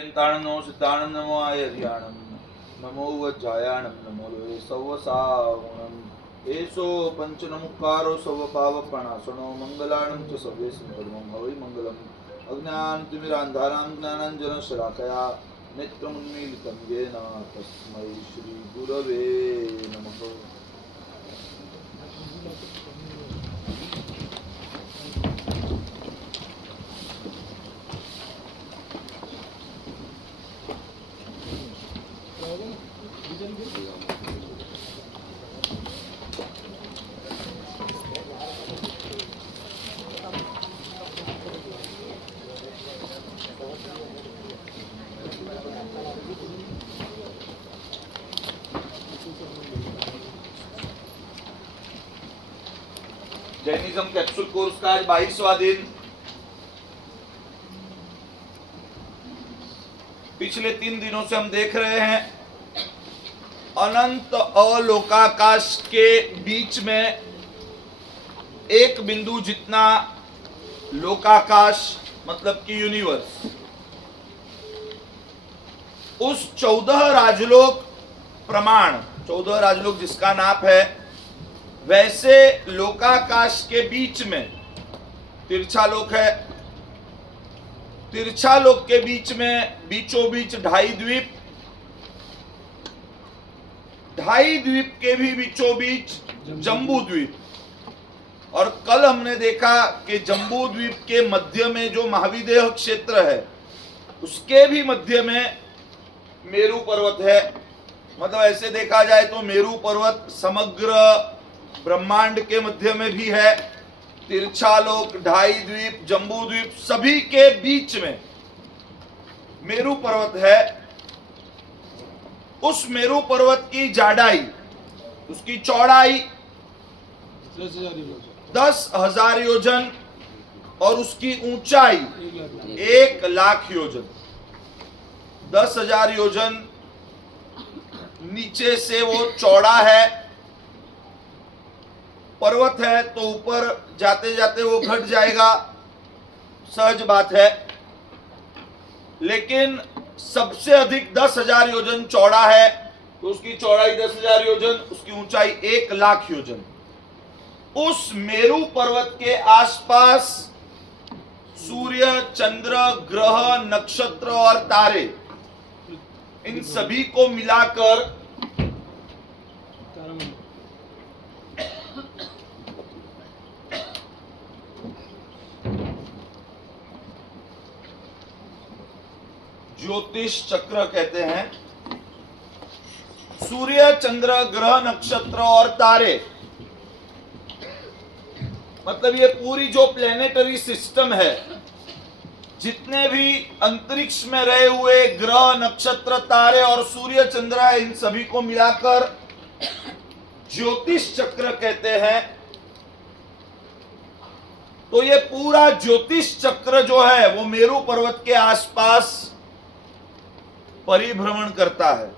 चिंताणनो सिताणं नमो आयर्याणं नमो वज्जायाणं नमो सवसावणं एषो पंचनमुक्कारो सवपावपणासनो मंगलाणं च सव्येस्मिन् पद्मं हवै मंगलम् अज्ञानतिमिरान्धानां ज्ञानाञ्जनशलाकया नेत्रमुन्मीलितं येन तस्मै श्रीगुरवे नमः। जैनिज्म कैप्सूल कोर्स का आज 22वां दिन। पिछले 3 दिनों से हम देख रहे हैं अनंत अलोकाकाश के बीच में एक बिंदु जितना लोकाकाश मतलब कि यूनिवर्स, उस 14 राजलोक प्रमाण, 14 राजलोक जिसका नाप है, वैसे लोकाकाश के बीच में तिरछा लोक है। तिरछा लोक के बीच में बीचों बीच 2.5 द्वीप, 2.5 द्वीप के भी बीचों बीच जम्बू द्वीप। और कल हमने देखा कि जम्बू द्वीप के मध्य में जो महाविदेह क्षेत्र है, उसके भी मध्य में मेरू पर्वत है। मतलब ऐसे देखा जाए तो मेरू पर्वत समग्र ब्रह्मांड के मध्य में भी है। तिरछा लोक, 2.5 द्वीप, जम्बू द्वीप, सभी के बीच में मेरू पर्वत है। उस मेरू पर्वत की जाड़ाई, उसकी चौड़ाई 10,000 योजन और उसकी ऊंचाई 1,00,000 योजन। 10,000 योजन नीचे से वो चौड़ा है, पर्वत है, तो ऊपर जाते जाते वो घट जाएगा, सहज बात है। लेकिन सबसे अधिक 10,000 योजन चौड़ा है, तो उसकी चौड़ाई 10,000 योजन, उसकी ऊंचाई 1,00,000 योजन। उस मेरू पर्वत के आसपास सूर्य, चंद्र, ग्रह, नक्षत्र और तारे, इन सभी को मिलाकर ज्योतिष चक्र कहते हैं। सूर्य, चंद्र, ग्रह, नक्षत्र और तारे, मतलब ये पूरी जो प्लेनेटरी सिस्टम है, जितने भी अंतरिक्ष में रहे हुए ग्रह, नक्षत्र, तारे और सूर्य, चंद्र है, इन सभी को मिलाकर ज्योतिष चक्र कहते हैं। तो ये पूरा ज्योतिष चक्र जो है वो मेरू पर्वत के आसपास परिभ्रमण करता है।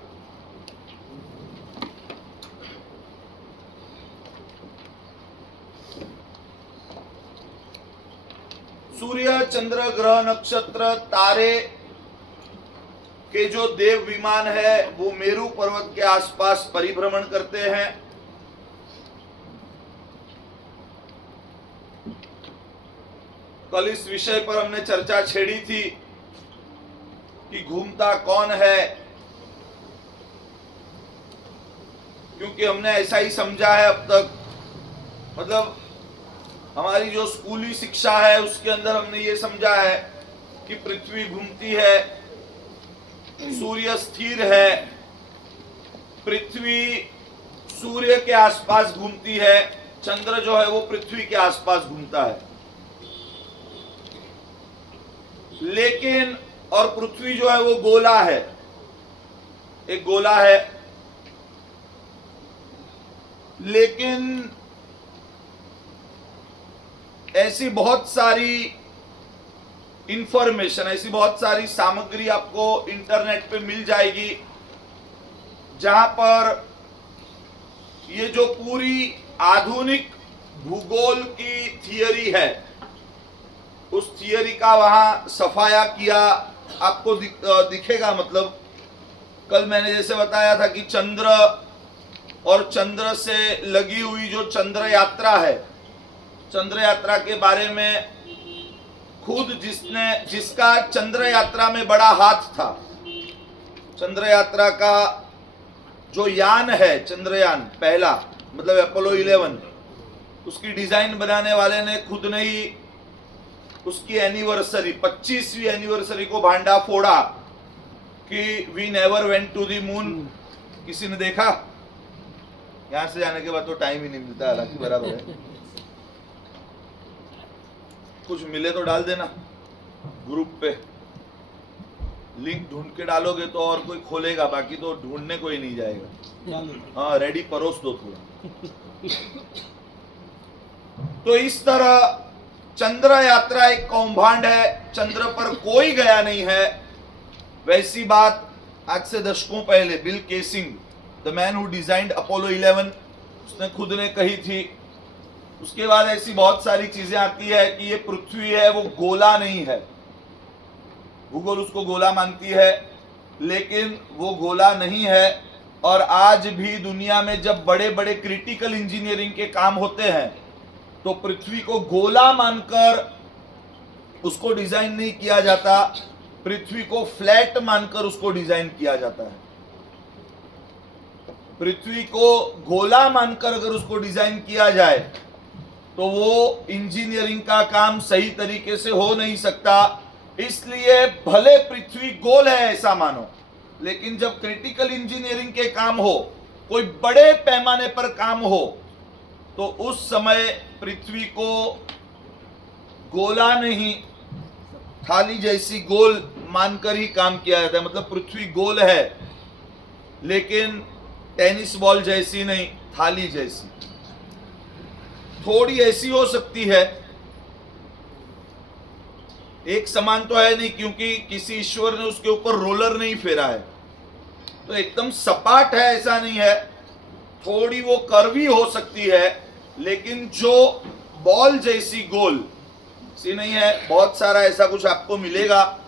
सूर्य, चंद्र, ग्रह, नक्षत्र, तारे के जो देव विमान है वो मेरू पर्वत के आसपास परिभ्रमण करते हैं। कल इस विषय पर हमने चर्चा छेड़ी थी कि घूमता कौन है, क्योंकि हमने ऐसा ही समझा है अब तक। मतलब हमारी जो स्कूली शिक्षा है उसके अंदर हमने ये समझा है कि पृथ्वी घूमती है, सूर्य स्थिर है, पृथ्वी सूर्य के आसपास घूमती है, चंद्र जो है वो पृथ्वी के आसपास घूमता है। लेकिन और पृथ्वी जो है वो गोला है, एक गोला है। लेकिन ऐसी बहुत सारी इंफॉर्मेशन, ऐसी बहुत सारी सामग्री आपको इंटरनेट पे मिल जाएगी जहां पर ये जो पूरी आधुनिक भूगोल की थियरी है, उस थियरी का वहां सफाया किया आपको दिखेगा। मतलब कल मैंने जैसे बताया था कि चंद्र और चंद्र से लगी हुई जो चंद्र यात्रा है, चंद्र यात्रा के बारे में खुद जिसका चंद्र यात्रा में बड़ा हाथ था, चंद्र यात्रा का जो यान है, चंद्रयान पहला मतलब अपोलो 11, उसकी डिजाइन बनाने वाले ने खुद ने ही उसकी एनिवर्सरी 25वीं एनिवर्सरी को भांडा फोड़ा कि we never went to the moon. किसी ने देखा? यहां से जाने के बाद तो टाइम ही नहीं मिलता, हालांकि बराबर है। कुछ मिले तो डाल देना ग्रुप पे, लिंक ढूंढ के डालोगे तो और कोई खोलेगा, बाकी तो ढूंढने कोई नहीं जाएगा। हाँ, रेडी परोस दो थोड़ा। तो इस तरह चंद्र यात्रा एक कौभांड है, चंद्र पर कोई गया नहीं है। वैसी बात आज से दशकों पहले bill casing, the man who designed Apollo 11, उसने खुद ने कही थी। उसके बाद ऐसी बहुत सारी चीजें आती है कि ये पृथ्वी है वो गोला नहीं है। भूगोल उसको गोला मानती है, लेकिन वो गोला नहीं है। और आज भी दुनिया में जब बड़े बड़े क्रिटिकल इंजीनियरिंग के काम होते हैं तो पृथ्वी को गोला मानकर उसको डिजाइन नहीं किया जाता, पृथ्वी को फ्लैट मानकर उसको डिजाइन किया जाता है। पृथ्वी को गोला मानकर अगर उसको डिजाइन किया जाए तो वो इंजीनियरिंग का काम सही तरीके से हो नहीं सकता। इसलिए भले पृथ्वी गोल है ऐसा मानो, लेकिन जब क्रिटिकल इंजीनियरिंग के काम हो, कोई बड़े पैमाने पर काम हो, तो उस समय पृथ्वी को गोला नहीं, थाली जैसी गोल मानकर ही काम किया जाता है। मतलब पृथ्वी गोल है लेकिन टेनिस बॉल जैसी नहीं, थाली जैसी। थोड़ी ऐसी हो सकती है, एक समान तो है नहीं, क्योंकि किसी ईश्वर ने उसके ऊपर रोलर नहीं फेरा है, तो एकदम सपाट है ऐसा नहीं है। थोड़ी वो कर्वी हो सकती है, लेकिन जो बॉल जैसी गोल सी नहीं है। बहुत सारा ऐसा कुछ आपको मिलेगा,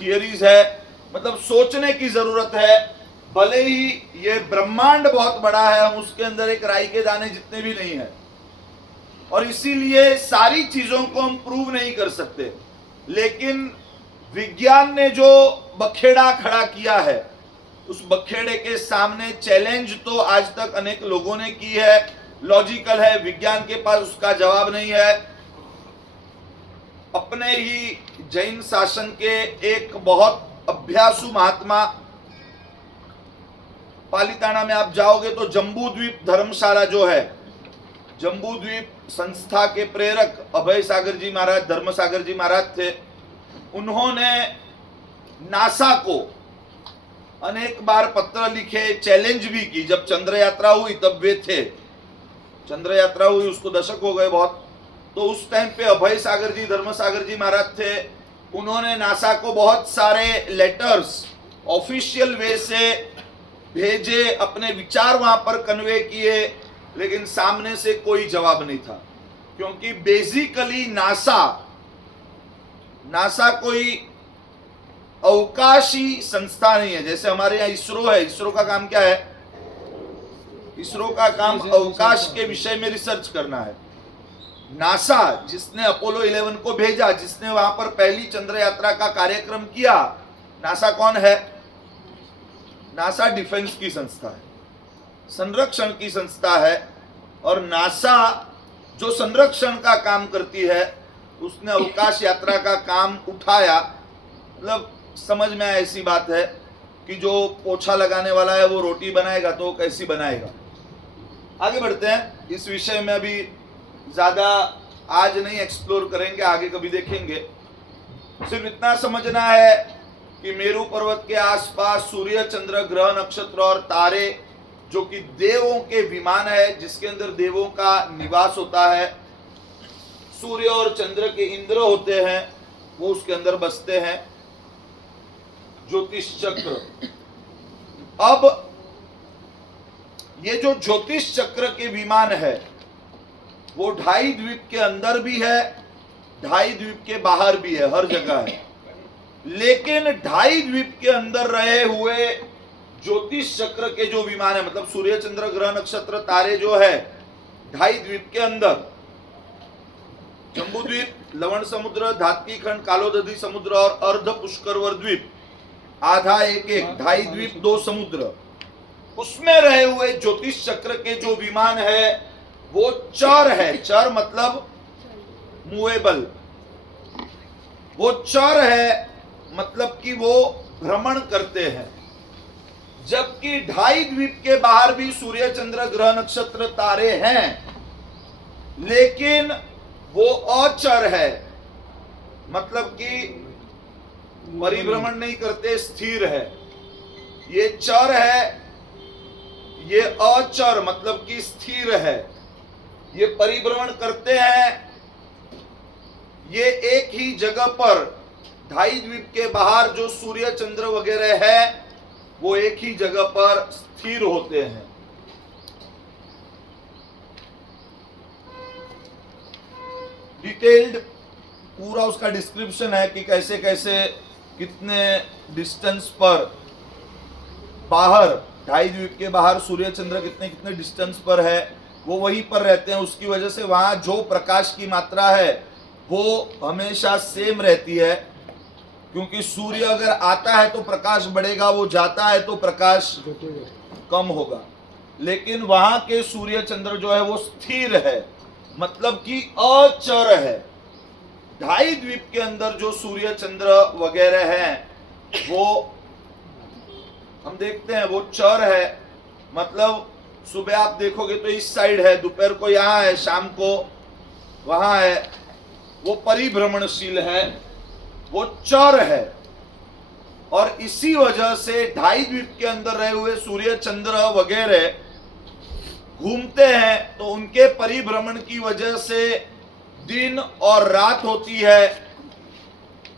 थियरीज है, मतलब सोचने की जरूरत है। भले ही ये ब्रह्मांड बहुत बड़ा है, हम उसके अंदर एक राई के दाने जितने भी नहीं है, और इसीलिए सारी चीजों को हम प्रूव नहीं कर सकते। लेकिन विज्ञान ने जो बखेड़ा खड़ा किया है, उस बखेड़े के सामने चैलेंज तो आज तक अनेक लोगों ने की है, लॉजिकल है, विज्ञान के पास उसका जवाब नहीं है। अपने ही जैन शासन के एक बहुत अभ्यासु महात्मा, पालिताना में आप जाओगे तो जम्बू द्वीप धर्मशाला जो है, जम्बू द्वीप संस्था के प्रेरक अभय सागर जी महाराज, धर्म सागर जी महाराज थे। उन्होंने नासा को अनेक बार पत्र लिखे, चैलेंज भी की। जब चंद्र यात्रा हुई तब वे थे, चंद्र यात्रा हुई उसको दशक हो गए बहुत, तो उस टाइम पे अभय सागर जी, धर्म सागर जी महाराज थे। उन्होंने नासा को बहुत सारे लेटर्स ऑफिशियल वे से भेजे, अपने विचार वहां पर कन्वे किए, लेकिन सामने से कोई जवाब नहीं था। क्योंकि बेसिकली नासा कोई अवकाशी संस्था नहीं है। जैसे हमारे यहाँ इसरो है, इसरो का काम क्या है? इसरो का काम अवकाश के विषय में रिसर्च करना है। नासा जिसने अपोलो 11 को भेजा, जिसने वहां पर पहली चंद्र यात्रा का कार्यक्रम किया, नासा कौन है? नासा डिफेंस की संस्था है, संरक्षण की संस्था है। और नासा जो संरक्षण का काम करती है, उसने अवकाश यात्रा का काम उठाया। मतलब समझ में ऐसी बात है कि जो पोछा लगाने वाला है वो रोटी बनाएगा तो कैसी बनाएगा। आगे बढ़ते हैं, इस विषय में अभी ज्यादा आज नहीं एक्सप्लोर करेंगे, आगे कभी देखेंगे। सिर्फ इतना समझना है कि मेरू पर्वत के आसपास सूर्य, चंद्र, ग्रह, नक्षत्र और तारे, जो कि देवों के विमान है, जिसके अंदर देवों का निवास होता है। सूर्य और चंद्र के इंद्र होते हैं, वो उसके अंदर बसते हैं। ज्योतिष चक्र, अब ये जो ज्योतिष चक्र के विमान है वो 2.5 द्वीप के अंदर भी है, 2.5 द्वीप के बाहर भी है, हर जगह है। लेकिन ढाई द्वीप के अंदर रहे हुए ज्योतिष चक्र के जो विमान है, मतलब सूर्य चंद्र ग्रह नक्षत्र तारे जो है ढाई द्वीप के अंदर, जम्बू द्वीप, लवण समुद्र, धात्की खंड, कालोदधी समुद्र और अर्ध पुष्करवर द्वीप, आधा एक एक, ढाई द्वीप, दो समुद्र, उसमें रहे हुए ज्योतिष चक्र के जो विमान है वो चर है। चर मतलब मूवेबल, वो चर है मतलब कि वो भ्रमण करते हैं। जबकि ढाई द्वीप के बाहर भी सूर्य चंद्र ग्रह नक्षत्र तारे हैं, लेकिन वो अचर है, मतलब कि परिभ्रमण नहीं करते, स्थिर है। ये चर है, ये अचर मतलब कि स्थिर है। ये परिभ्रमण करते हैं, ये एक ही जगह पर, ढाई द्वीप के बाहर जो सूर्य चंद्र वगैरह है वो एक ही जगह पर स्थिर होते हैं। डिटेल्ड पूरा उसका डिस्क्रिप्शन है कि कैसे कैसे कितने डिस्टेंस पर बाहर, ढाई द्वीप के बाहर सूर्य चंद्र कितने कितने डिस्टेंस पर है, वो वहीं पर रहते हैं। उसकी वजह से वहां जो प्रकाश की मात्रा है वो हमेशा सेम रहती है, क्योंकि सूर्य अगर आता है तो प्रकाश बढ़ेगा, वो जाता है तो प्रकाश कम होगा। लेकिन वहां के सूर्य चंद्र जो है वो स्थिर है, मतलब कि अचर है। ढाई द्वीप के अंदर जो सूर्य चंद्र वगैरह हैं वो हम देखते हैं वो चर है, मतलब सुबह आप देखोगे तो इस साइड है, दोपहर को यहाँ है, शाम को वहां है, वो परिभ्रमणशील है, वो चर है। और इसी वजह से ढाई द्वीप के अंदर रहे हुए सूर्य चंद्र वगैरह घूमते हैं, तो उनके परिभ्रमण की वजह से दिन और रात होती है।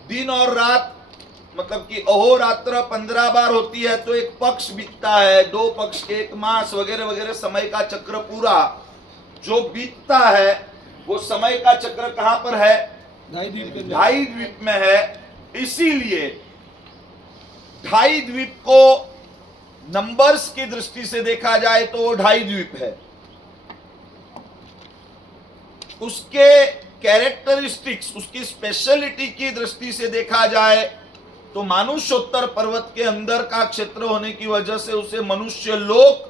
दिन और रात मतलब कि अहोरात्र 15 बार होती है, तो एक पक्ष बीतता है, दो पक्ष, एक मास वगैरह वगैरह, समय का चक्र पूरा जो बीतता है वो समय का चक्र कहां पर है? ढाई द्वीप में है। इसीलिए ढाई द्वीप को नंबर्स की दृष्टि से देखा जाए तो वो ढाई द्वीप है। उसके कैरेक्टरिस्टिक्स, उसकी स्पेशलिटी की दृष्टि से देखा जाए तो मानुष्योत्तर पर्वत के अंदर का क्षेत्र होने की वजह से उसे मनुष्य लोक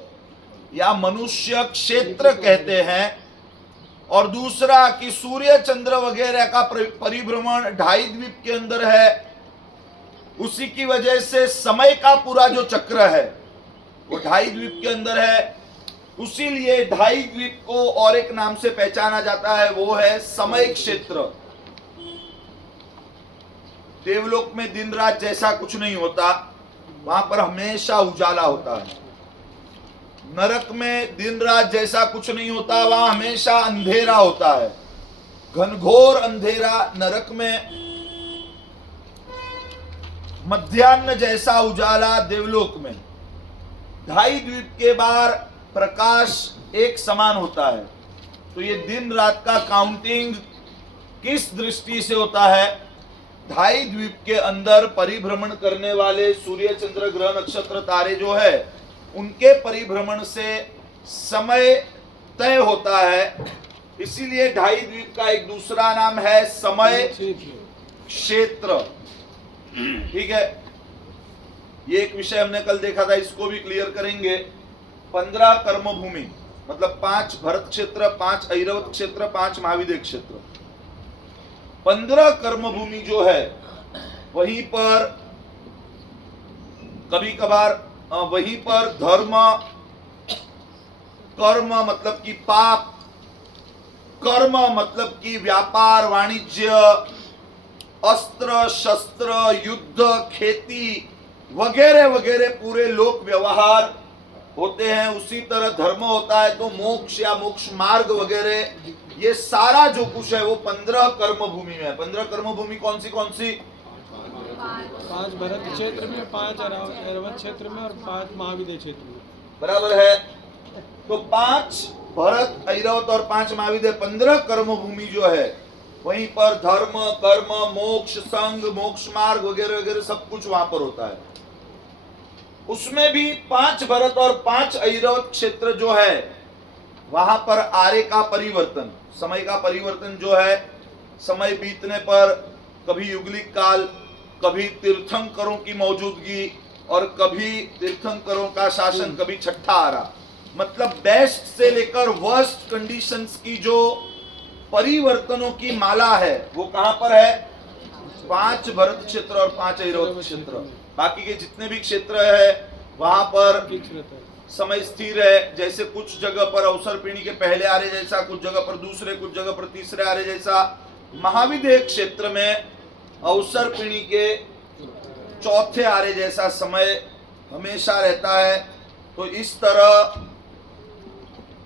या मनुष्य क्षेत्र कहते हैं। और दूसरा कि सूर्य चंद्र वगैरह का परिभ्रमण ढाई द्वीप के अंदर है, उसी की वजह से समय का पूरा जो चक्र है वो ढाई द्वीप के अंदर है। उसीलिए ढाई द्वीप को और एक नाम से पहचाना जाता है, वो है समय क्षेत्र। देवलोक में दिन रात जैसा कुछ नहीं होता, वहां पर हमेशा उजाला होता है। नरक में दिन रात जैसा कुछ नहीं होता, वहां हमेशा अंधेरा होता है, घनघोर अंधेरा। नरक में मध्याह्न जैसा उजाला देवलोक में। ढाई द्वीप के बाहर प्रकाश एक समान होता है। तो ये दिन रात का काउंटिंग किस दृष्टि से होता है? ढाई द्वीप के अंदर परिभ्रमण करने वाले सूर्य चंद्र ग्रह नक्षत्र तारे जो है उनके परिभ्रमण से समय तय होता है। इसीलिए ढाई द्वीप का एक दूसरा नाम है समय क्षेत्र। ठीक है, ये एक विषय हमने कल देखा था, इसको भी क्लियर करेंगे। 15 कर्म भूमि मतलब 5 भरत क्षेत्र, 5 ऐरावत क्षेत्र, 5 महाविद्य क्षेत्र। 15 कर्म भूमि जो है वहीं पर कभी कभार वहीं पर धर्म, कर्म मतलब कि पाप, कर्म मतलब कि व्यापार वाणिज्य, अस्त्र शस्त्र, युद्ध, खेती वगैरह वगैरह पूरे लोक व्यवहार होते हैं। उसी तरह धर्म होता है तो मोक्ष या मोक्ष मार्ग वगैरह, ये सारा जो कुछ है वो 15 कर्म भूमि में है। 15 कर्म भूमि कौन सी? 5 भरत क्षेत्र में, 5 ऐरावत क्षेत्र में और 5 महाविद्य क्षेत्र में। बराबर है। तो 5 भरत, ऐरावत और 5 महाविद्य, 15 कर्म भूमि जो है वहीं पर धर्म, कर्म, मोक्ष, संग, मोक्ष मार्ग वगैरह वगैरह सब कुछ वहां पर होता है। उसमें भी 5 भरत और 5 ऐरावत क्षेत्र जो है, वहां पर आर्य का परिवर्तन, समय का परिवर्तन जो है, समय बीतने पर कभी युगलिक काल, कभी तीर्थंकरों की मौजूदगी और कभी तीर्थंकरों का शासन, कभी छठा आ रहा। मतलब बेस्ट से लेकर वर्स्ट कंडीशंस की जो परिवर्तनों की माला है वो कहां पर है? 5 भरत क्षेत्र और 5 ऐरावत क्षेत्र। बाकी के जितने भी क्षेत्र है वहां पर समय स्थिर है। जैसे कुछ जगह पर अवसर पीढ़ी के पहले आर्य जैसा, कुछ जगह पर दूसरे, कुछ जगह पर तीसरे आर्य जैसा। महाविदेह क्षेत्र में अवसर पीढ़ी के चौथे आर्य जैसा समय हमेशा रहता है। तो इस तरह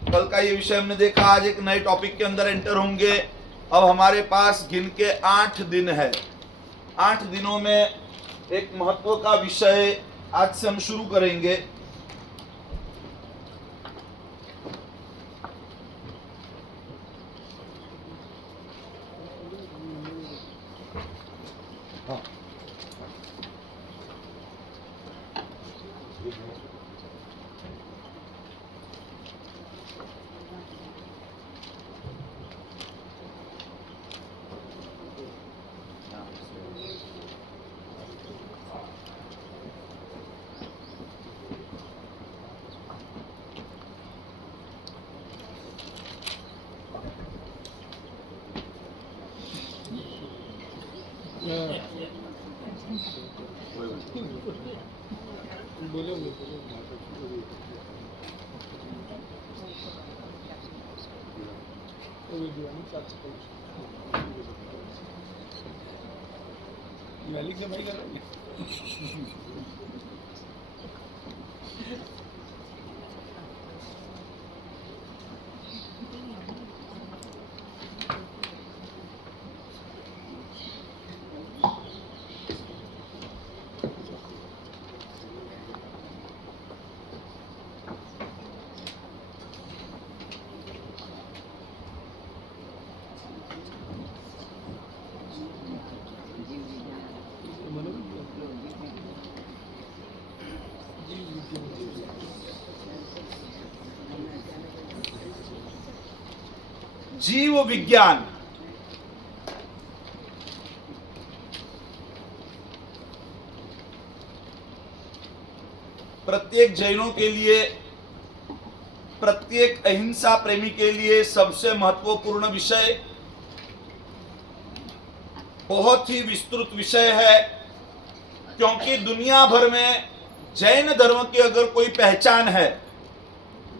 कल का ये विषय हमने देखा। आज एक नए टॉपिक के अंदर एंटर होंगे। अब हमारे पास गिन के 8 दिन है। 8 दिनों में एक महत्व का विषय आज से हम शुरू करेंगे। हाँ। बोलो मालिक से भाई कर रहे जीव विज्ञान। प्रत्येक जैनों के लिए, प्रत्येक अहिंसा प्रेमी के लिए सबसे महत्वपूर्ण विषय, बहुत ही विस्तृत विषय है। क्योंकि दुनिया भर में जैन धर्म की अगर कोई पहचान है,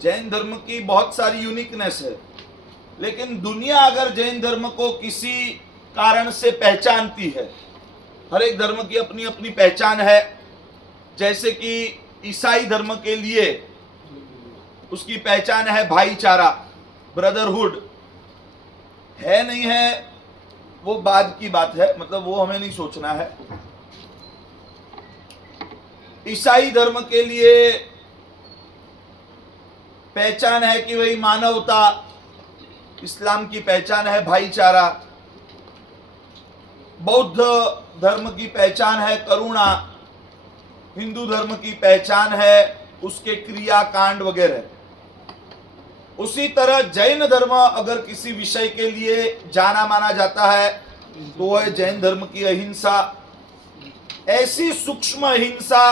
जैन धर्म की बहुत सारी यूनिकनेस है, लेकिन दुनिया अगर जैन धर्म को किसी कारण से पहचानती है, हर एक धर्म की अपनी अपनी पहचान है। जैसे कि ईसाई धर्म के लिए उसकी पहचान है भाईचारा, ब्रदरहुड। है नहीं है वो बाद की बात है, मतलब वो हमें नहीं सोचना है। ईसाई धर्म के लिए पहचान है कि वही मानवता। इस्लाम की पहचान है भाईचारा। बौद्ध धर्म की पहचान है करुणा। हिंदू धर्म की पहचान है उसके क्रियाकांड वगैरह। उसी तरह जैन धर्म अगर किसी विषय के लिए जाना माना जाता है तो वह जैन धर्म की अहिंसा। ऐसी सूक्ष्म अहिंसा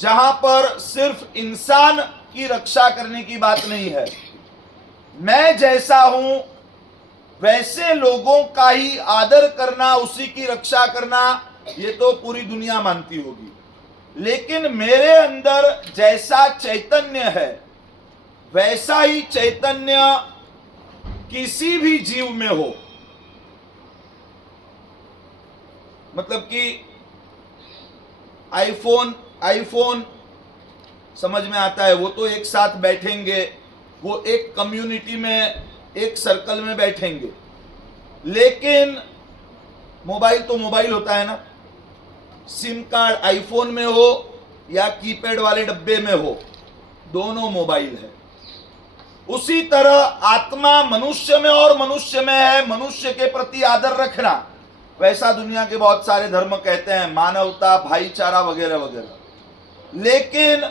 जहां पर सिर्फ इंसान की रक्षा करने की बात नहीं है, मैं जैसा हूं वैसे लोगों का ही आदर करना, उसी की रक्षा करना, ये तो पूरी दुनिया मानती होगी। लेकिन मेरे अंदर जैसा चैतन्य है वैसा ही चैतन्य किसी भी जीव में हो। मतलब कि आईफोन समझ में आता है, वो तो एक साथ बैठेंगे, वो एक कम्युनिटी में, एक सर्कल में बैठेंगे। लेकिन मोबाइल तो मोबाइल होता है ना। सिम कार्ड आईफोन में हो या कीपैड वाले डब्बे में हो, दोनों मोबाइल है। उसी तरह आत्मा मनुष्य में और मनुष्य में है, मनुष्य के प्रति आदर रखना। वैसा दुनिया के बहुत सारे धर्म कहते हैं, मानवता, भाईचारा वगैरह वगैरह। लेकिन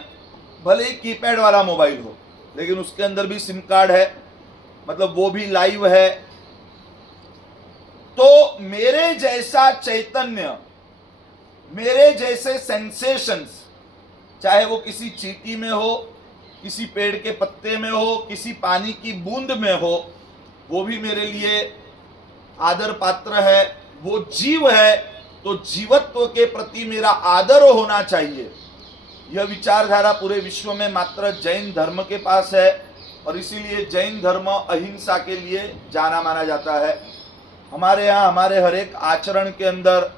भले ही कीपैड वाला मोबाइल हो, लेकिन उसके अंदर भी सिम कार्ड है, मतलब वो भी लाइव है। तो मेरे जैसा चैतन्य, मेरे जैसे सेंसेशंस, चाहे वो किसी चींटी में हो, किसी पेड़ के पत्ते में हो, किसी पानी की बूंद में हो, वो भी मेरे लिए आदर पात्र है। वो जीव है, तो जीवत्व के प्रति मेरा आदर होना चाहिए। यह विचारधारा पूरे विश्व में मात्र जैन धर्म के पास है, और इसीलिए जैन धर्म अहिंसा के लिए जाना माना जाता है। हमारे यहाँ हमारे हर एक आचरण के अंदर,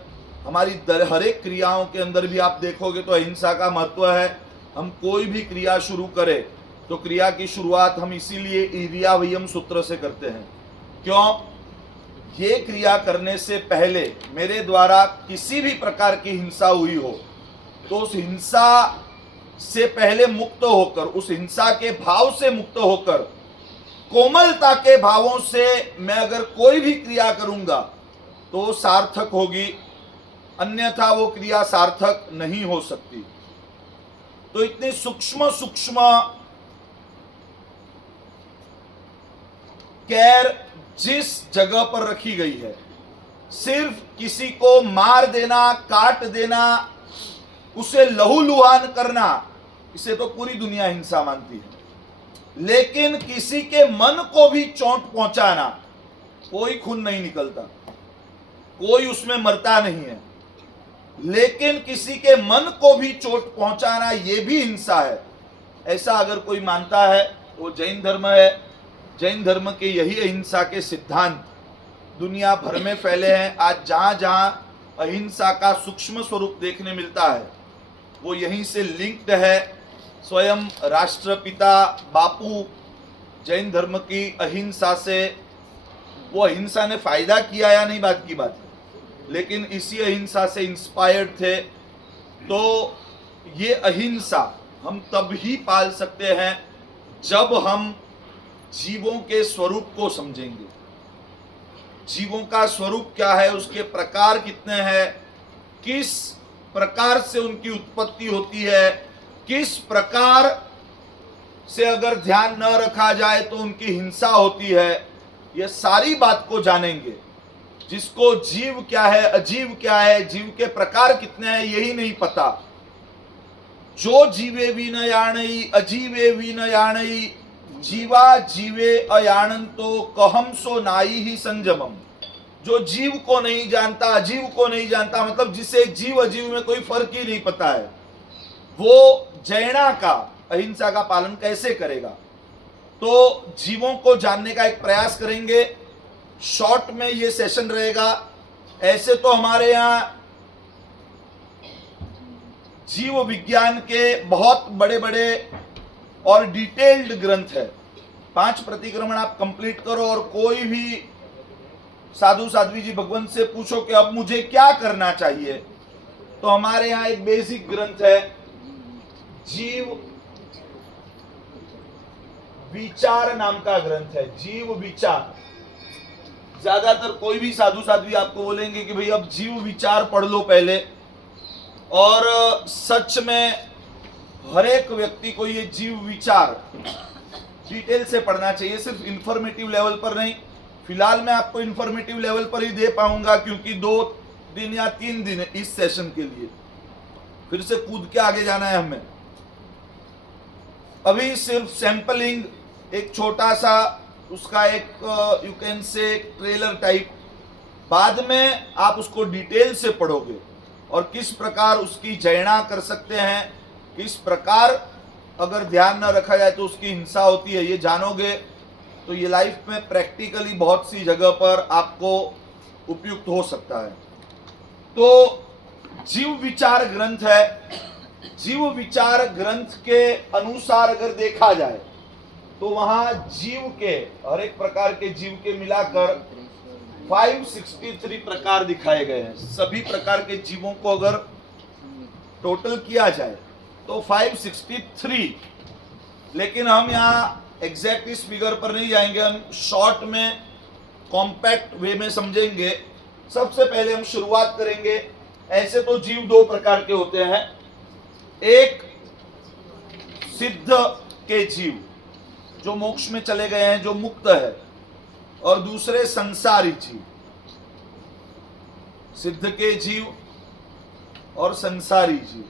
हमारी हर एक क्रियाओं के अंदर भी आप देखोगे तो अहिंसा का महत्व है। हम कोई भी क्रिया शुरू करें तो क्रिया की शुरुआत हम इसीलिए इरियावयम सूत्र से करते हैं। क्यों? ये क्रिया करने से पहले मेरे द्वारा किसी भी प्रकार की हिंसा हुई हो तो उस हिंसा से पहले मुक्त होकर, उस हिंसा के भाव से मुक्त होकर, कोमलता के भावों से मैं अगर कोई भी क्रिया करूंगा तो सार्थक होगी, अन्यथा वो क्रिया सार्थक नहीं हो सकती। तो इतनी सूक्ष्म सूक्ष्म केयर जिस जगह पर रखी गई है, सिर्फ किसी को मार देना, काट देना, उसे लहूलुहान करना, इसे तो पूरी दुनिया हिंसा मानती है। लेकिन किसी के मन को भी चोट पहुंचाना, कोई खून नहीं निकलता, कोई उसमें मरता नहीं है, लेकिन किसी के मन को भी चोट पहुंचाना ये भी हिंसा है। ऐसा अगर कोई मानता है वो जैन धर्म है। जैन धर्म के यही अहिंसा के सिद्धांत दुनिया भर में फैले हैं। आज जहां जहां अहिंसा का सूक्ष्म स्वरूप देखने मिलता है वो यहीं से लिंक्ड है। स्वयं राष्ट्रपिता बापू जैन धर्म की अहिंसा से, वो अहिंसा ने फायदा किया या नहीं बात की बात है, लेकिन इसी अहिंसा से इंस्पायर्ड थे। तो ये अहिंसा हम तब ही पाल सकते हैं जब हम जीवों के स्वरूप को समझेंगे। जीवों का स्वरूप क्या है, उसके प्रकार कितने हैं, किस प्रकार से उनकी उत्पत्ति होती है, किस प्रकार से अगर ध्यान न रखा जाए तो उनकी हिंसा होती है, ये सारी बात को जानेंगे। जिसको जीव क्या है, अजीव क्या है, जीव के प्रकार कितने हैं यही नहीं पता। जो जीवे भी न याणई अजीवे भी न याणई, जीवा जीवे अयाणंतो कहम सो नाई ही संजमम। जो जीव को नहीं जानता, अजीव को नहीं जानता, मतलब जिसे जीव अजीव में कोई फर्क ही नहीं पता है, वो जैना का, अहिंसा का पालन कैसे करेगा। तो जीवों को जानने का एक प्रयास करेंगे। शॉर्ट में ये सेशन रहेगा। ऐसे तो हमारे यहाँ जीव विज्ञान के बहुत बड़े बड़े और डिटेल्ड ग्रंथ है। 5 प्रतिक्रमण आप कंप्लीट करो और कोई भी साधु साध्वी जी भगवंत से पूछो कि अब मुझे क्या करना चाहिए, तो हमारे यहाँ एक बेसिक ग्रंथ है, जीव विचार नाम का ग्रंथ है। जीव विचार, ज्यादातर कोई भी साधु साध्वी आपको बोलेंगे कि भाई अब जीव विचार पढ़ लो पहले। और सच में हर एक व्यक्ति को ये जीव विचार डिटेल से पढ़ना चाहिए, सिर्फ इंफॉर्मेटिव लेवल पर नहीं। फिलहाल मैं आपको इंफॉर्मेटिव लेवल पर ही दे पाऊंगा, क्योंकि 2 दिन या 3 दिन है इस सेशन के लिए, फिर से कूद के आगे जाना है हमें। अभी सिर्फ सैंपलिंग, एक छोटा सा उसका एक you can say trailer type, बाद में आप उसको डिटेल से पढ़ोगे और किस प्रकार उसकी जैना कर सकते हैं, किस प्रकार अगर ध्यान न रखा जाए तो उसकी हिंसा होती है, ये जानोगे तो ये लाइफ में प्रैक्टिकली बहुत सी जगह पर आपको उपयुक्त हो सकता है। तो जीव विचार ग्रंथ है। जीव विचार ग्रंथ के अनुसार अगर देखा जाए तो वहां जीव के, हर एक प्रकार के जीव के मिलाकर 563 प्रकार दिखाए गए हैं। सभी प्रकार के जीवों को अगर टोटल किया जाए तो 563, लेकिन हम यहाँ एग्जैक्ट इस फिगर पर नहीं जाएंगे, हम शॉर्ट में कॉम्पैक्ट वे में समझेंगे। सबसे पहले हम शुरुआत करेंगे, ऐसे तो जीव दो प्रकार के होते हैं, एक सिद्ध के जीव जो मोक्ष में चले गए हैं, जो मुक्त है, और दूसरे संसारी जीव। सिद्ध के जीव और संसारी जीव।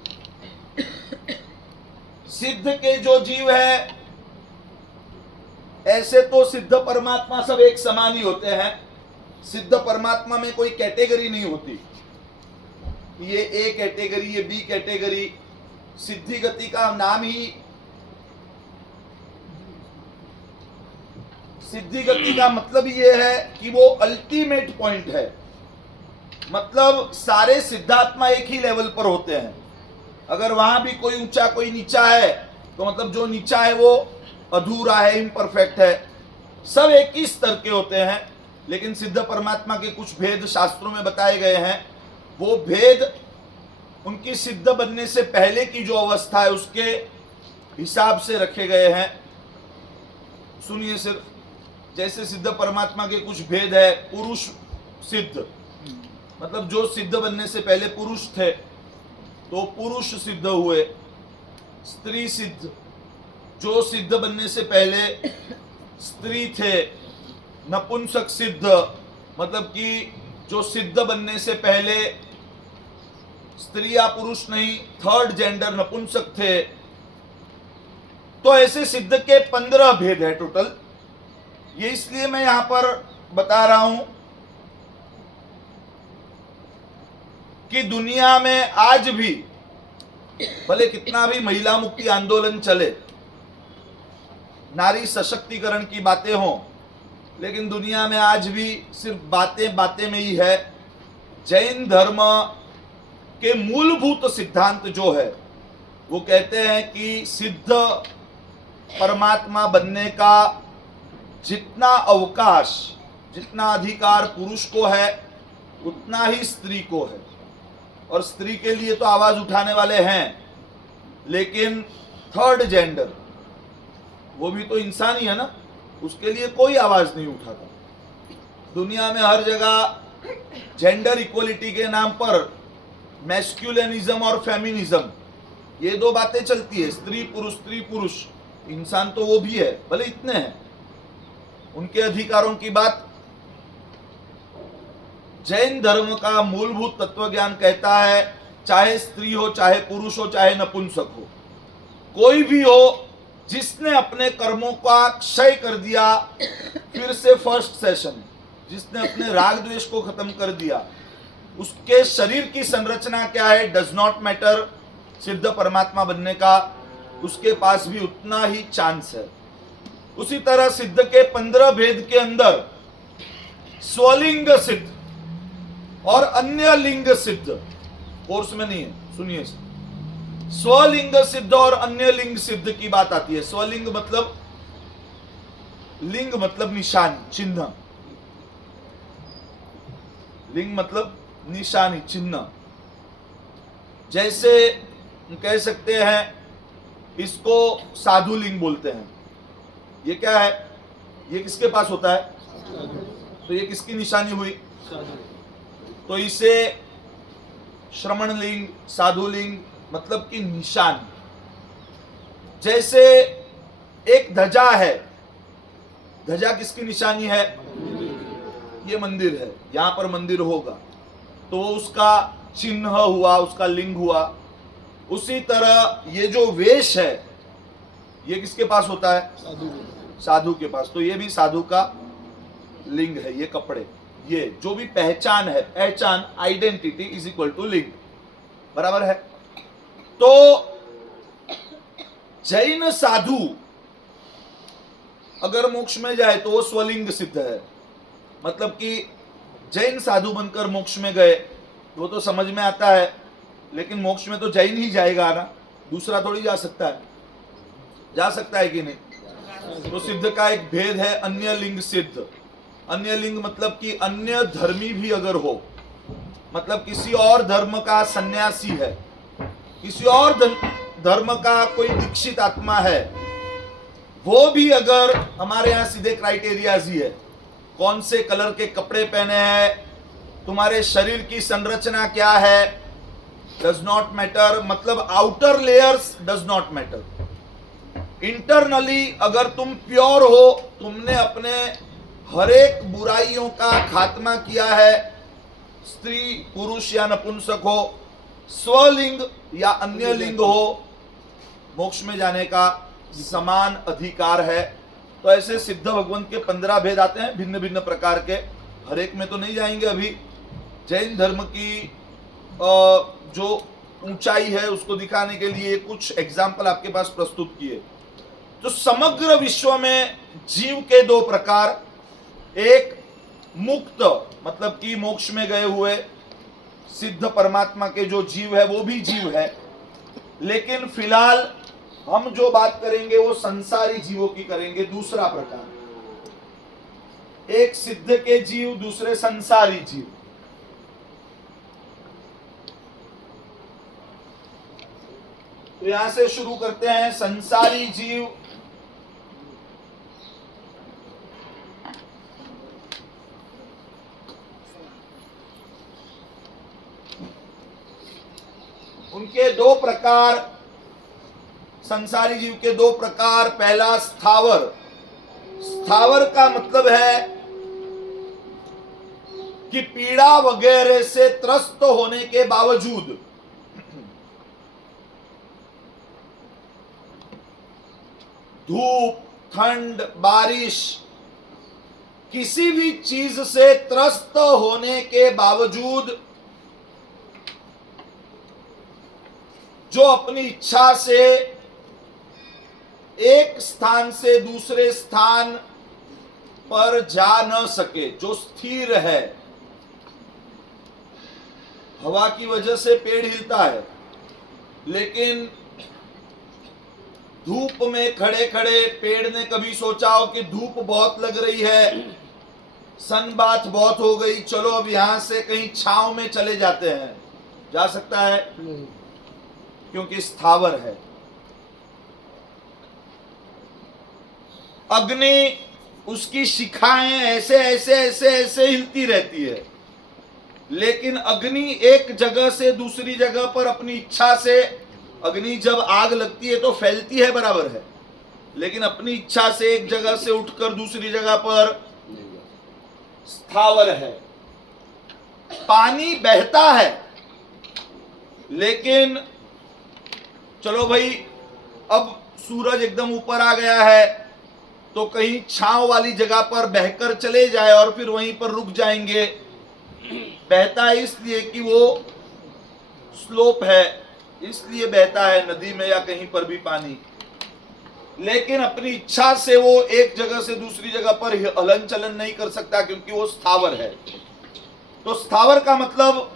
सिद्ध के जो जीव है, ऐसे तो सिद्ध परमात्मा सब एक समान ही होते हैं। सिद्ध परमात्मा में कोई कैटेगरी नहीं होती, ये ए कैटेगरी, ये बी कैटेगरी। सिद्धि गति का नाम ही, सिद्धि गति का मतलब ये है कि वो अल्टीमेट पॉइंट है, मतलब सारे सिद्धात्मा एक ही लेवल पर होते हैं। अगर वहां भी कोई ऊंचा कोई नीचा है, तो मतलब जो नीचा है वो अधूरा है, इम्परफेक्ट है। सब एक ही स्तर के होते हैं, लेकिन सिद्ध परमात्मा के कुछ भेद शास्त्रों में बताए गए हैं। वो भेद उनकी सिद्ध बनने से पहले की जो अवस्था है उसके हिसाब से रखे गए हैं। सुनिए सिर्फ, जैसे सिद्ध परमात्मा के कुछ भेद है। पुरुष सिद्ध, मतलब जो सिद्ध बनने से पहले पुरुष थे तो पुरुष सिद्ध हुए। स्त्री सिद्ध, जो सिद्ध बनने से पहले स्त्री थे। नपुंसक सिद्ध, मतलब कि जो सिद्ध बनने से पहले स्त्री या पुरुष नहीं, थर्ड जेंडर नपुंसक थे। तो ऐसे सिद्ध के 15 भेद है टोटल। ये इसलिए मैं यहां पर बता रहा हूं कि दुनिया में आज भी भले कितना भी महिला मुक्ति आंदोलन चले, नारी सशक्तिकरण की बातें हों, लेकिन दुनिया में आज भी सिर्फ बातें बातें में ही है। जैन धर्म के मूलभूत सिद्धांत जो है वो कहते हैं कि सिद्ध परमात्मा बनने का जितना अवकाश, जितना अधिकार पुरुष को है, उतना ही स्त्री को है। और स्त्री के लिए तो आवाज उठाने वाले हैं, लेकिन थर्ड जेंडर, वो भी तो इंसान ही है ना, उसके लिए कोई आवाज नहीं उठाता। दुनिया में हर जगह जेंडर इक्वलिटी के नाम पर मैस्कुलिनिज्म और फेमिनिज्म, ये दो बातें चलती है। स्त्री पुरुष, इंसान तो वो भी है, भले इतने हैं। उनके अधिकारों की बात, जैन धर्म का मूलभूत तत्वज्ञान कहता है, चाहे स्त्री हो, चाहे पुरुष हो, चाहे नपुंसक हो, कोई भी हो, जिसने अपने कर्मों का क्षय कर दिया, फिर से फर्स्ट सेशन, जिसने अपने राग द्वेष को खत्म कर दिया, उसके शरीर की संरचना क्या है डज नॉट मैटर। सिद्ध परमात्मा बनने का उसके पास भी उतना ही चांस है। उसी तरह सिद्ध के 15 भेद के अंदर स्वलिंग सिद्ध और अन्य लिंग सिद्ध, कोर्स में नहीं है, सुनिए। स्वलिंग सिद्ध और अन्य लिंग सिद्ध की बात आती है। स्वलिंग मतलब, लिंग मतलब निशानी, चिन्ह। लिंग मतलब निशानी, चिन्ह। जैसे कह सकते हैं, इसको साधु लिंग बोलते हैं। ये क्या है? ये किसके पास होता है? तो ये किसकी निशानी हुई? तो इसे श्रमण लिंग, साधु लिंग मतलब कि निशान। जैसे एक ध्वजा है, ध्वजा किसकी निशानी है? ये मंदिर है, यहां पर मंदिर होगा तो उसका चिन्ह हुआ, उसका लिंग हुआ। उसी तरह ये जो वेश है, ये किसके पास होता है? साधु के पास। तो ये भी साधु का लिंग है। ये कपड़े, ये जो भी पहचान है, पहचान, आइडेंटिटी इज इक्वल टू लिंग, बराबर है। तो जैन साधु अगर मोक्ष में जाए तो वो स्वलिंग सिद्ध है। मतलब कि जैन साधु बनकर मोक्ष में गए, वो तो समझ में आता है, लेकिन मोक्ष में तो जैन ही जाएगा ना, दूसरा थोड़ी जा सकता है। जा सकता है कि नहीं? तो सिद्ध का एक भेद है अन्य लिंग सिद्ध। अन्य लिंग मतलब कि अन्य धर्मी भी अगर हो, मतलब किसी और धर्म का सन्यासी है, किसी और धर्म का कोई दीक्षित आत्मा है, वो भी अगर हमारे यहां सीधे क्राइटेरियाज ही है, कौन से कलर के कपड़े पहने हैं, तुम्हारे शरीर की संरचना क्या है, डज नॉट मैटर, मतलब outer layers does not matter. Internally अगर तुम प्योर हो, तुमने अपने हर एक बुराइयों का खात्मा किया है, स्त्री पुरुष या नपुंसक हो, स्वलिंग या अन्य लिंग हो, मोक्ष में जाने का समान अधिकार है। तो ऐसे सिद्ध भगवंत के 15 भेद आते हैं भिन्न भिन्न प्रकार के, हर एक में तो नहीं जाएंगे अभी। जैन धर्म की जो ऊंचाई है उसको दिखाने के लिए कुछ एग्जाम्पल आपके पास प्रस्तुत किए। तो समग्र विश्व में जीव के दो प्रकार, एक मुक्त मतलब कि मोक्ष में गए हुए सिद्ध परमात्मा के जो जीव है वो भी जीव है, लेकिन फिलहाल हम जो बात करेंगे वो संसारी जीवों की करेंगे। दूसरा प्रकार, एक सिद्ध के जीव, दूसरे संसारी जीव। तो यहां से शुरू करते हैं। संसारी जीव उनके दो प्रकार, संसारी जीव के दो प्रकार। पहला स्थावर। स्थावर का मतलब है कि पीड़ा वगैरह से त्रस्त होने के बावजूद धूप, ठंड, बारिश, किसी भी चीज से त्रस्त होने के बावजूद जो अपनी इच्छा से एक स्थान से दूसरे स्थान पर जा न सके, जो स्थिर है। हवा की वजह से पेड़ हिलता है, लेकिन धूप में खड़े खड़े पेड़ ने कभी सोचा हो कि धूप बहुत लग रही है, सन बात बहुत हो गई, चलो अब यहां से कहीं छांव में चले जाते हैं? जा सकता है? क्योंकि स्थावर है। अग्नि, उसकी शिखाएं ऐसे ऐसे ऐसे ऐसे हिलती रहती है, लेकिन अग्नि एक जगह से दूसरी जगह पर अपनी इच्छा से, अग्नि जब आग लगती है तो फैलती है, बराबर है, लेकिन अपनी इच्छा से एक जगह से उठकर दूसरी जगह पर स्थावर है। पानी बहता है, लेकिन चलो भाई अब सूरज एकदम ऊपर आ गया है तो कहीं छांव वाली जगह पर बहकर चले जाए और फिर वहीं पर रुक जाएंगे। बहता है इसलिए कि वो स्लोप है, इसलिए बहता है नदी में या कहीं पर भी पानी, लेकिन अपनी इच्छा से वो एक जगह से दूसरी जगह पर हलन चलन नहीं कर सकता, क्योंकि वो स्थावर है। तो स्थावर का मतलब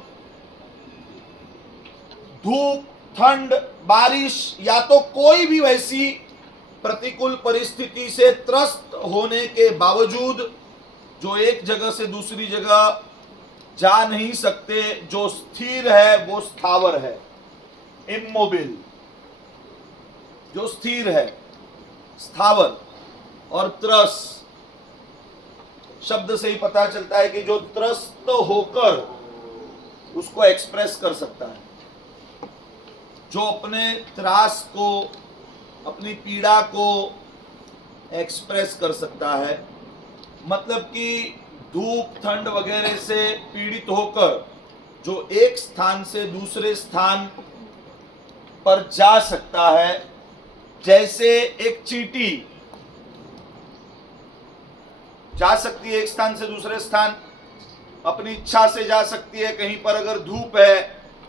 धूप, ठंड, बारिश या तो कोई भी वैसी प्रतिकूल परिस्थिति से त्रस्त होने के बावजूद जो एक जगह से दूसरी जगह जा नहीं सकते, जो स्थिर है वो स्थावर है। इमोबिल, जो स्थिर है, स्थावर। और त्रस शब्द से ही पता चलता है कि जो त्रस्त होकर उसको एक्सप्रेस कर सकता है, जो अपने त्रास को, अपनी पीड़ा को एक्सप्रेस कर सकता है। मतलब कि धूप, ठंड वगैरह से पीड़ित होकर जो एक स्थान से दूसरे स्थान पर जा सकता है। जैसे एक चींटी जा सकती है एक स्थान से दूसरे स्थान, अपनी इच्छा से जा सकती है। कहीं पर अगर धूप है,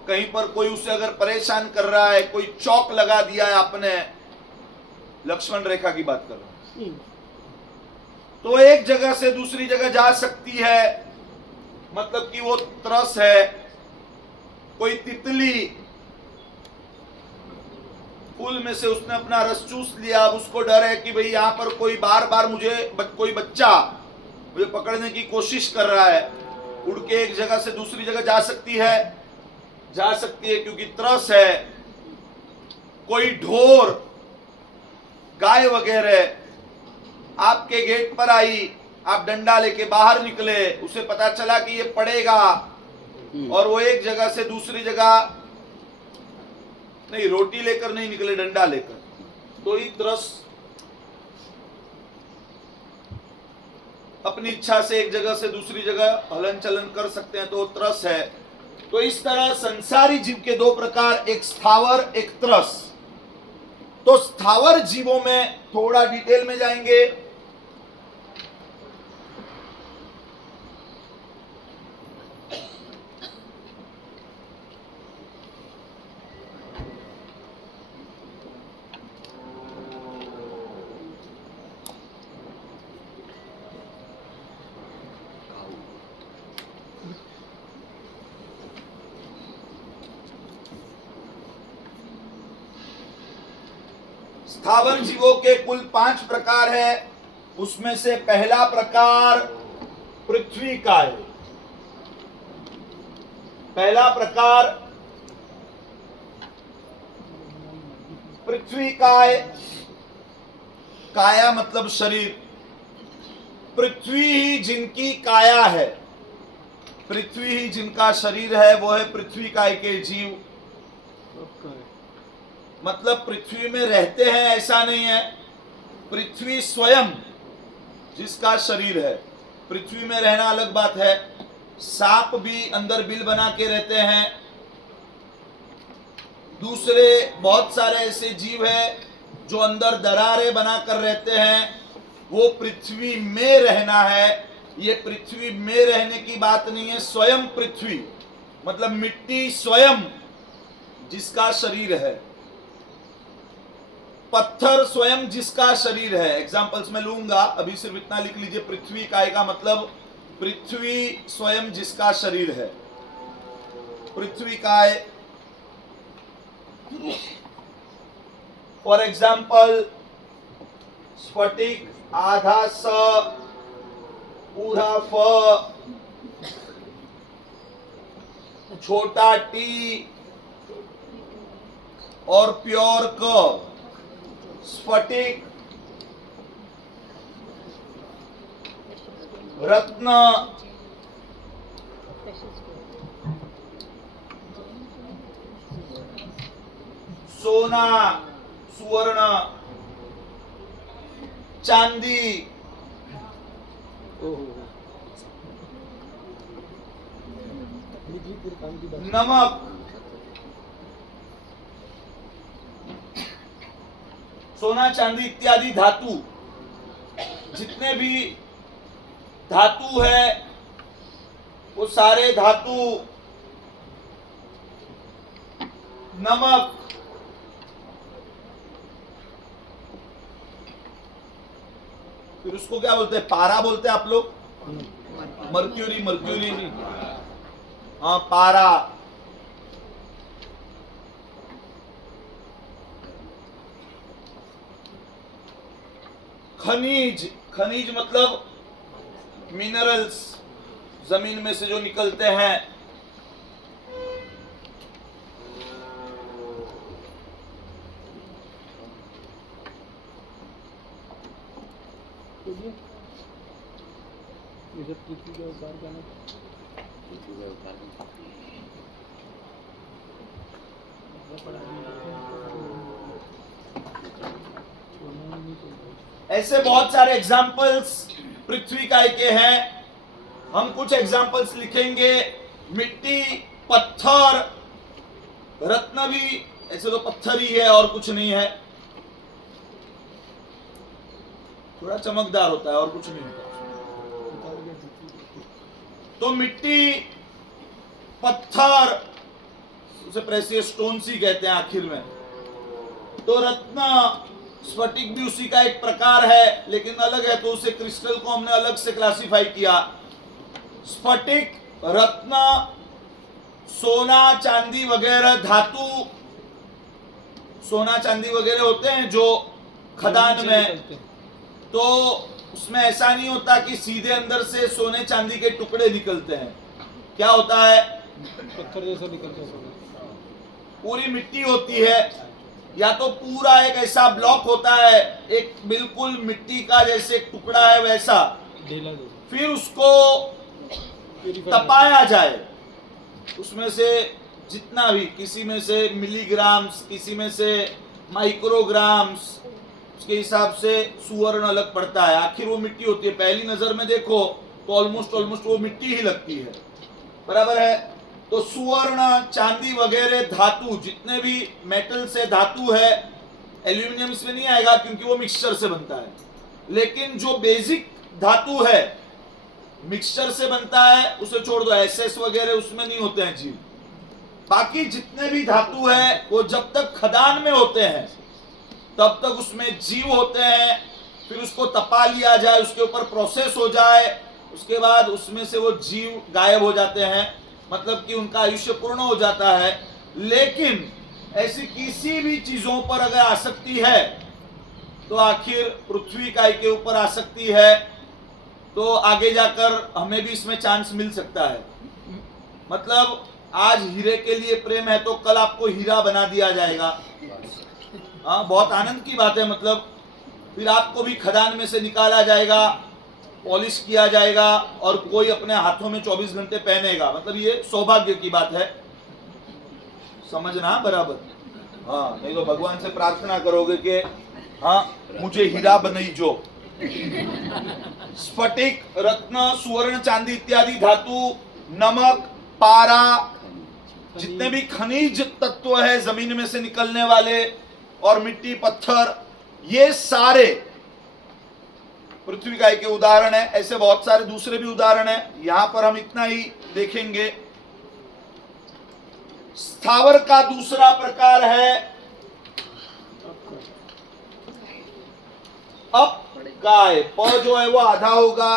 कहीं पर कोई उसे अगर परेशान कर रहा है, कोई चौक लगा दिया है आपने, लक्ष्मण रेखा की बात कर रहा हूं, तो एक जगह से दूसरी जगह जा सकती है, मतलब कि वो त्रस है। कोई तितली, फूल में से उसने अपना रस चूस लिया, अब उसको डर है कि भाई यहां पर कोई बार बार कोई बच्चा मुझे पकड़ने की कोशिश कर रहा है, उड़ के एक जगह से दूसरी जगह जा सकती है, क्योंकि त्रस है। कोई ढोर, गाय वगैरह आपके गेट पर आई, आप डंडा लेके बाहर निकले, उसे पता चला कि ये पड़ेगा, और वो एक जगह से दूसरी जगह नहीं, रोटी लेकर नहीं निकले, डंडा लेकर, तो ही त्रस अपनी इच्छा से एक जगह से दूसरी जगह हलन चलन कर सकते हैं, तो वो त्रस है। तो इस तरह संसारी जीव के दो प्रकार, एक स्थावर, एक त्रस। तो स्थावर जीवों में थोड़ा डिटेल में जाएंगे। स्थावर जीवों के कुल 5 प्रकार है। उसमें से पहला प्रकार पृथ्वी का है। पहला प्रकार पृथ्वी का है। काया मतलब शरीर। पृथ्वी ही जिनकी काया है, पृथ्वी ही जिनका शरीर है, वो है पृथ्वी काय के जीव। मतलब पृथ्वी में रहते हैं ऐसा नहीं है, पृथ्वी स्वयं जिसका शरीर है। पृथ्वी में रहना अलग बात है, सांप भी अंदर बिल बना के रहते हैं, दूसरे बहुत सारे ऐसे जीव हैं जो अंदर दरारें बनाकर रहते हैं, वो पृथ्वी में रहना है। ये पृथ्वी में रहने की बात नहीं है, स्वयं पृथ्वी मतलब मिट्टी स्वयं जिसका शरीर है, पत्थर स्वयं जिसका शरीर है। एग्जाम्पल्स में लूंगा, अभी सिर्फ इतना लिख लीजिए। पृथ्वी काय का मतलब पृथ्वी स्वयं जिसका शरीर है, पृथ्वी काय। फॉर एग्जाम्पल स्फटिक, आधा स, पूरा फ, छोटा टी और प्योर क। स्फटिक, रत्न, सोना, सुवर्ण, चांदी, नमक, सोना, चांदी इत्यादि धातु, जितने भी धातु है वो सारे धातु, नमक, फिर उसको क्या बोलते हैं, पारा बोलते हैं आप लोग, मर्क्यूरी, मर्क्यूरी, हाँ पारा। खनिज, खनिज मतलब मिनरल्स, जमीन में से जो निकलते हैं। ऐसे बहुत सारे एग्जाम्पल्स पृथ्वी काय के हैं। हम कुछ एग्जाम्पल्स लिखेंगे। मिट्टी, पत्थर, रत्न भी ऐसे तो पत्थर ही है और कुछ नहीं है, थोड़ा चमकदार होता है और कुछ नहीं होता। तो मिट्टी, पत्थर, उसे प्रेसियस स्टोन्स ही कहते हैं आखिर में। तो रत्न, स्फटिक भी उसी का एक प्रकार है लेकिन अलग है, तो उसे क्रिस्टल को हमने अलग से क्लासिफाई किया। स्फटिक, रत्न, सोना, चांदी वगैरह धातु, सोना चांदी वगैरह होते हैं जो खदान में, तो उसमें ऐसा नहीं होता कि सीधे अंदर से सोने चांदी के टुकड़े निकलते हैं। क्या होता है, पत्थर जैसा निकलता है, पूरी मिट्टी होती है, या तो पूरा एक ऐसा ब्लॉक होता है, एक बिल्कुल मिट्टी का जैसे एक टुकड़ा है वैसा, ढीला जैसा फिर उसको प्यूरीफाई तपाया जाए, उसमें से जितना भी, किसी में से मिलीग्राम्स, किसी में से माइक्रोग्राम्स, उसके हिसाब से सुवर्ण अलग पड़ता है। आखिर वो मिट्टी होती है, पहली नजर में देखो तो ऑलमोस्ट वो मिट्टी ही लगती है, बराबर है। तो सुवर्ण, चांदी वगैरह धातु, जितने भी मेटल से धातु है, एल्यूमिनियम इसमें नहीं आएगा क्योंकि वो मिक्सचर से बनता है, लेकिन जो बेसिक धातु है मिक्सचर से बनता है, उसे छोड़ दो, एसएस वगैरह उसमें नहीं होते हैं जीव। बाकी जितने भी धातु है वो जब तक खदान में होते हैं तब तक उसमें जीव होते हैं, फिर उसको तपा लिया जाए, उसके ऊपर प्रोसेस हो जाए, उसके बाद उसमें से वो जीव गायब हो जाते हैं, मतलब कि उनका आयुष्य पूर्ण हो जाता है। लेकिन ऐसी किसी भी चीजों पर अगर आसक्ति है तो आखिर पृथ्वी काय के ऊपर आसक्ति है, तो आगे जाकर हमें भी इसमें चांस मिल सकता है। मतलब आज हीरे के लिए प्रेम है तो कल आपको हीरा बना दिया जाएगा। हाँ, बहुत आनंद की बात है। मतलब फिर आपको भी खदान में से निकाला जाएगा, पॉलिश किया जाएगा और कोई अपने हाथों में 24 घंटे पहनेगा। मतलब ये सौभाग्य की बात है, समझना बराबर। हाँ, नहीं तो भगवान से प्रार्थना करोगे कि हाँ मुझे हीरा बनई जो। स्फटिक, रत्न, सुवर्ण, चांदी इत्यादि धातु, नमक, पारा, जितने भी खनिज तत्व है जमीन में से निकलने वाले, और मिट्टी, पत्थर, ये सारे पृथ्वी काय के उदाहरण है। ऐसे बहुत सारे दूसरे भी उदाहरण है, यहां पर हम इतना ही देखेंगे। स्थावर का दूसरा प्रकार है अपकाय। प जो है वो आधा होगा,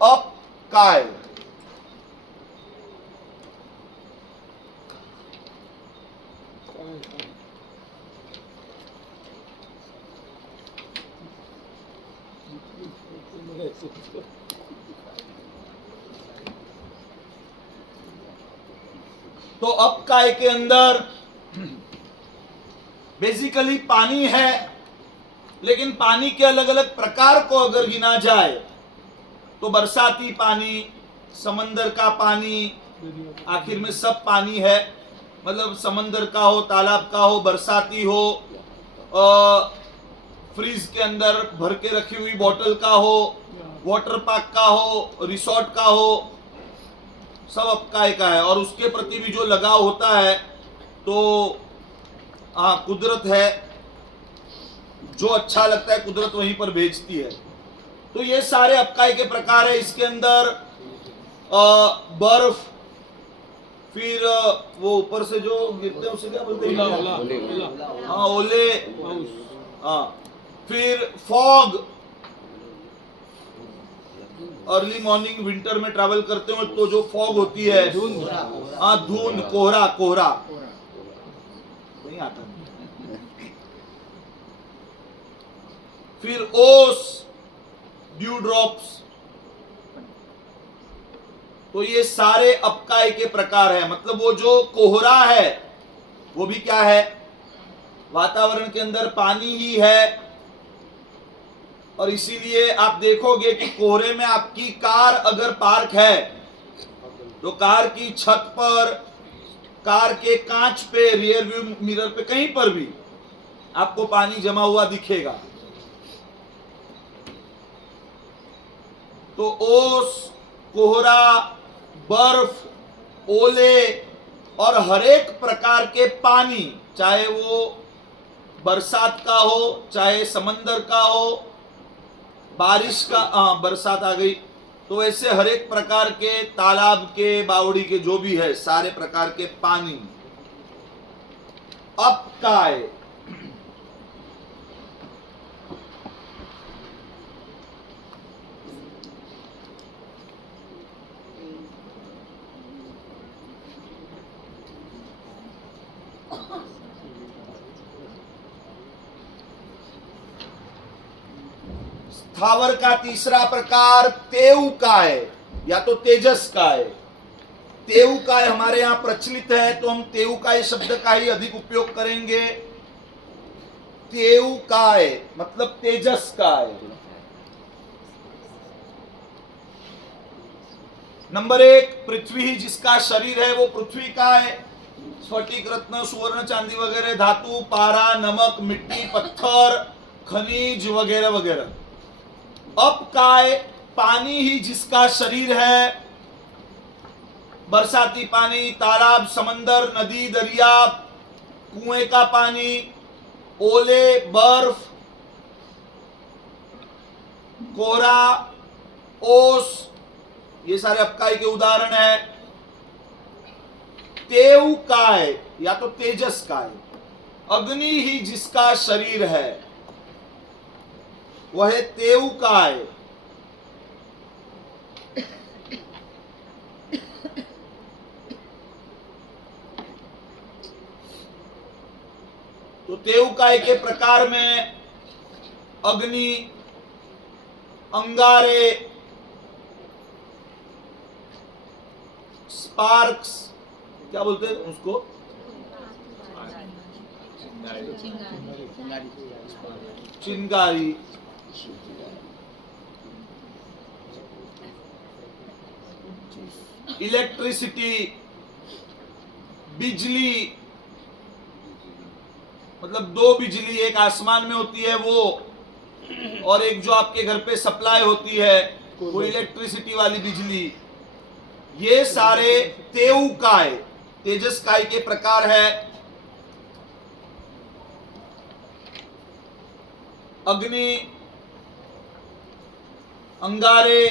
अपकाय। तो अपकाय के अंदर बेसिकली पानी है, लेकिन पानी के अलग अलग प्रकार को अगर गिना जाए तो बरसाती पानी, समंदर का पानी, आखिर में सब पानी है। मतलब समंदर का हो, तालाब का हो, बरसाती हो, फ्रीज के अंदर भर के रखी हुई बोतल का हो, वाटर पार्क का हो, रिसोर्ट का हो, सब अपकाय का है। और उसके प्रति भी जो लगाव होता है तो हाँ, कुदरत है, जो अच्छा लगता है कुदरत वहीं पर भेजती है। तो ये सारे अपकाय के प्रकार है। इसके अंदर बर्फ, फिर वो ऊपर से जो गिरते हैं उसे क्या बोलते हैं? हाँ, ओले, हाँ, फिर फॉग, अर्ली मॉर्निंग विंटर में ट्रैवल करते हो तो जो फॉग होती है, हाँ, धुंध, कोहरा, कोहरा नहीं आता। फिर ओस, ड्यू ड्रॉप्स। तो ये सारे अपकाय के प्रकार है। मतलब वो जो कोहरा है वो भी क्या है? वातावरण के अंदर पानी ही है। और इसीलिए आप देखोगे कि कोहरे में आपकी कार अगर पार्क है तो कार की छत पर, कार के कांच पे, रियर व्यू मिरर पे, कहीं पर भी आपको पानी जमा हुआ दिखेगा। तो ओस, कोहरा, बर्फ, ओले और हरेक प्रकार के पानी, चाहे वो बरसात का हो, चाहे समंदर का हो, बारिश का, बरसात आ गई, तो ऐसे हरेक प्रकार के, तालाब के, बावड़ी के, जो भी है सारे प्रकार के पानी अपकाय। स्थावर का तीसरा प्रकार तेउकाय या तो तेजसकाय। तेउकाय हमारे यहाँ प्रचलित है तो हम तेउकाय शब्द का ही अधिक उपयोग करेंगे। तेउकाय मतलब तेजस काय। नंबर 1 पृथ्वी ही जिसका शरीर है वो पृथ्वी का है। स्फटिक रत्न सुवर्ण चांदी वगैरह धातु पारा नमक मिट्टी पत्थर खनिज वगैरह वगैरह। अप काय पानी ही जिसका शरीर है। बरसाती पानी तालाब समंदर नदी दरिया कुएं का पानी ओले बर्फ कोहरा ओस ये सारे अपकाय के उदाहरण है। तेउकाय या तो तेजस काय अग्नि ही जिसका शरीर है वह तेउकाय। तो तेउकाय के प्रकार में अग्नि अंगारे स्पार्क्स क्या बोलते हैं उसको चिंगारी इलेक्ट्रिसिटी बिजली मतलब दो बिजली एक आसमान में होती है वो और एक जो आपके घर पे सप्लाई होती है वो इलेक्ट्रिसिटी वाली बिजली। ये सारे तेउकाय तेजस काय के प्रकार है। अग्नि अंगारे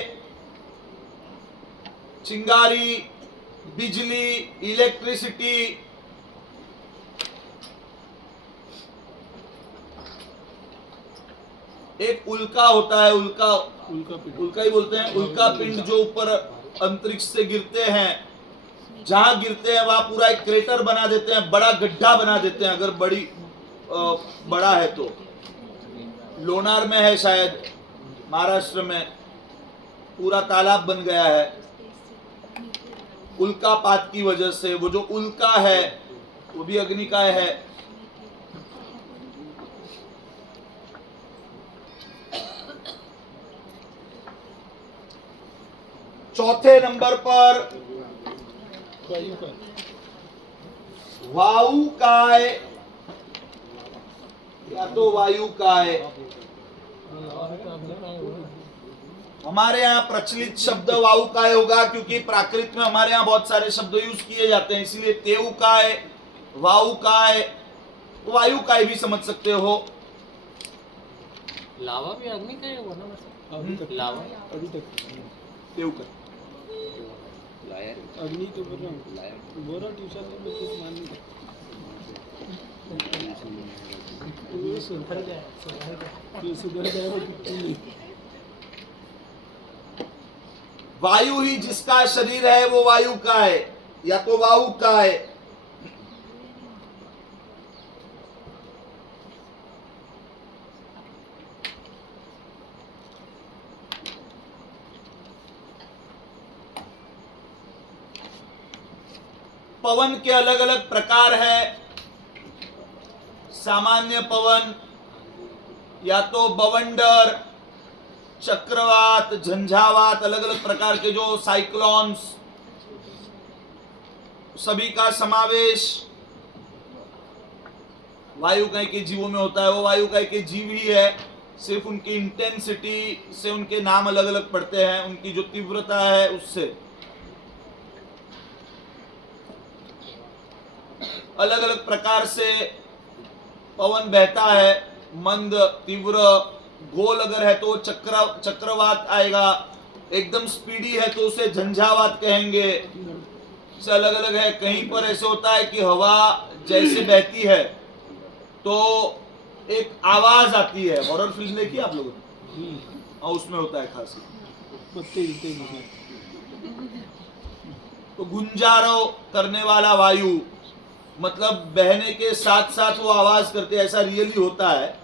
चिंगारी बिजली इलेक्ट्रिसिटी एक उल्का होता है उल्का ही बोलते हैं। उल्का पिंड जो ऊपर अंतरिक्ष से गिरते हैं जहां गिरते हैं वहां पूरा एक क्रेटर बना देते हैं बड़ा गड्ढा बना देते हैं। अगर बड़ा है तो लोनार में है शायद महाराष्ट्र में पूरा तालाब बन गया है उल्कापात की वजह से। वो जो उल्का है वो भी अग्नि का है। चौथे नंबर पर वायु काय या तो वायु काय। हमारे यहाँ प्रचलित शब्द वायु काय होगा क्योंकि प्राकृत में हमारे यहाँ बहुत सारे शब्द यूज किए जाते हैं इसीलिए तेउ काय वायु काय वायु काय भी समझ सकते हो। लावा भी अग्नि का ही होगा ना मतलब लावा अभी तक तेउ काय अग्नि तो बोल रहा हूँ बोरा ट्यूशन में कुछ मान नहीं सुधर जाएगा कितनी। वायु ही जिसका शरीर है वो वायु का है या तो वायु का है। पवन के अलग अलग प्रकार है। सामान्य पवन या तो बवंडर चक्रवात झंझावात अलग अलग प्रकार के जो साइक्लोन्स सभी का समावेश वायुकाय के जीवों में होता है। वो वायुकाय के जीव ही है सिर्फ उनकी इंटेंसिटी से उनके नाम अलग अलग पड़ते हैं उनकी जो तीव्रता है उससे अलग अलग प्रकार से पवन बहता है। मंद तीव्र गोल अगर है तो चक्रवात आएगा। एकदम स्पीडी है तो उसे झंझावात कहेंगे। से अलग अलग है। कहीं पर ऐसे होता है कि हवा जैसे बहती है तो एक आवाज आती है। हॉरर फिल्म देखी आप लोगों ने और उसमें होता है खास तो गुंजारो करने वाला वायु मतलब बहने के साथ साथ वो आवाज करते हैं। ऐसा रियली होता है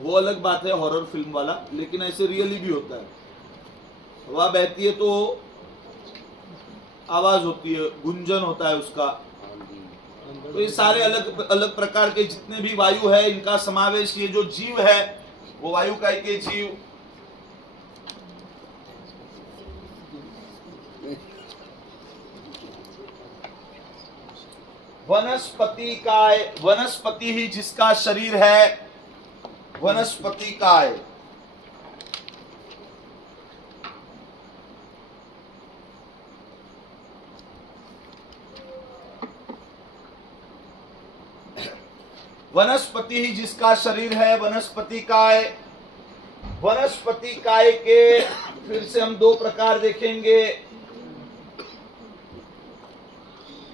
वो अलग बात है हॉरर फिल्म वाला लेकिन ऐसे रियली भी होता है। हवा बहती है तो आवाज होती है गुंजन होता है उसका। तो ये सारे अलग अलग प्रकार के जितने भी वायु है इनका समावेश, ये जो जीव है वो वायु का एक ही जीव। वनस्पति काय, वनस्पति ही जिसका शरीर है, वनस्पति काय। वनस्पति ही जिसका शरीर है, वनस्पति काय। वनस्पति काय के फिर से हम दो प्रकार देखेंगे।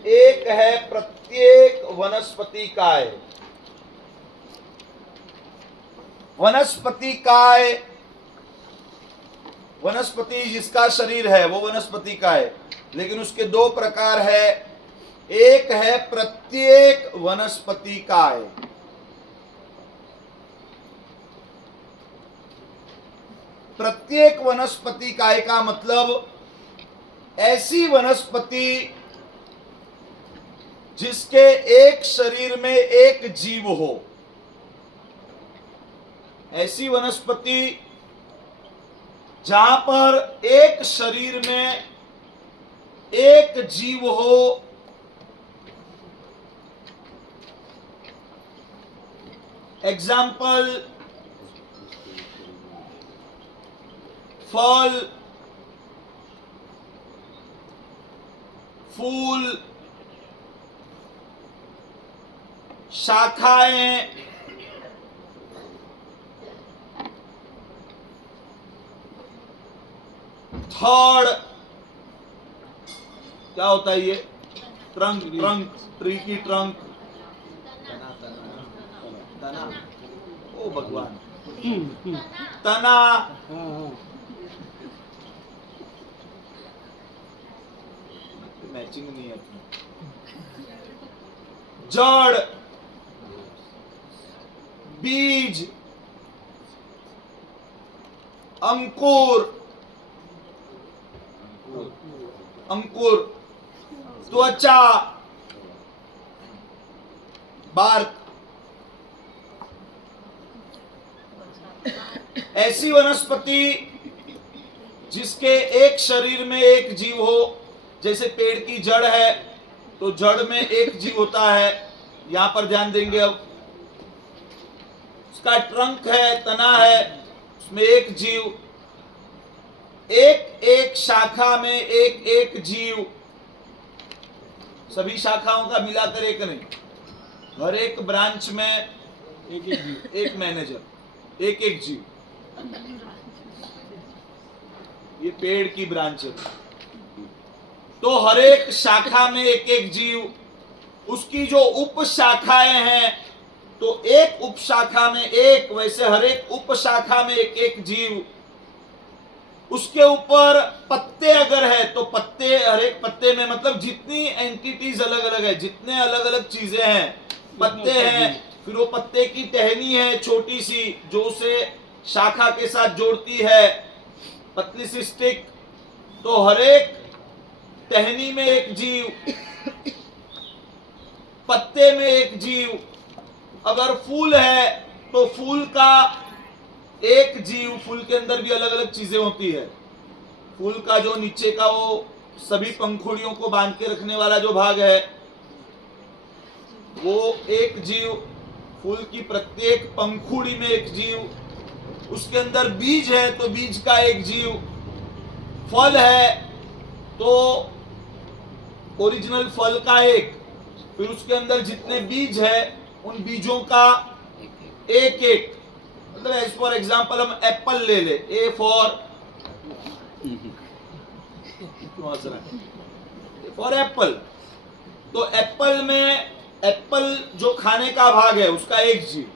एक है प्रत्येक वनस्पति काय। वनस्पति काय, वनस्पति जिसका शरीर है वो वनस्पति काय, लेकिन उसके दो प्रकार है। एक है प्रत्येक वनस्पति काय। प्रत्येक वनस्पति काय का मतलब ऐसी वनस्पति जिसके एक शरीर में एक जीव हो। ऐसी वनस्पति जहां पर एक शरीर में एक जीव हो। एग्जाम्पल, फल, फूल, शाखाएं, थर्ड, क्या होता है ये? ट्रंक, ट्रंक, ट्री की ट्रंक, तना, ओ भगवान, तना, मैचिंग नहीं है। जड़, बीज, अंकुर, अंकुर, त्वचा, बार्क। ऐसी वनस्पति जिसके एक शरीर में एक जीव हो। जैसे पेड़ की जड़ है तो जड़ में एक जीव होता है, यहां पर ध्यान देंगे। अब उसका ट्रंक है, तना है, उसमें एक जीव। एक एक शाखा में एक एक जीव। सभी शाखाओं का मिलाकर एक नहीं, हर एक ब्रांच में एक एक जीव, एक मैनेजर, एक एक जीव। ये पेड़ की ब्रांच है तो हर एक शाखा में एक एक जीव। उसकी जो उप शाखाएं हैं तो एक उप शाखा में एक, वैसे हर एक उप शाखा में एक एक जीव। उसके ऊपर पत्ते अगर है तो पत्ते, हर एक पत्ते में मतलब जितनी एंटिटीज अलग अलग है, जितने अलग अलग चीजें हैं, पत्ते हैं। फिर वो पत्ते की टहनी है छोटी सी जो उसे शाखा के साथ जोड़ती है, पतली सी स्टिक। तो हर एक टहनी में एक जीव, पत्ते में एक जीव। अगर फूल है तो फूल का एक जीव। फूल के अंदर भी अलग अलग चीजें होती है। फूल का जो नीचे का वो सभी पंखुड़ियों को बांध के रखने वाला जो भाग है वो एक जीव। फूल की प्रत्येक पंखुड़ी में एक जीव। उसके अंदर बीज है तो बीज का एक जीव। फल है तो ओरिजिनल फल का एक। फिर उसके अंदर जितने बीज है उन बीजों का एक एक। मतलब एज फॉर एग्जाम्पल हम एप्पल ले ले, ए फॉर एप्पल। तो एप्पल में एप्पल जो खाने का भाग है उसका एक जीव।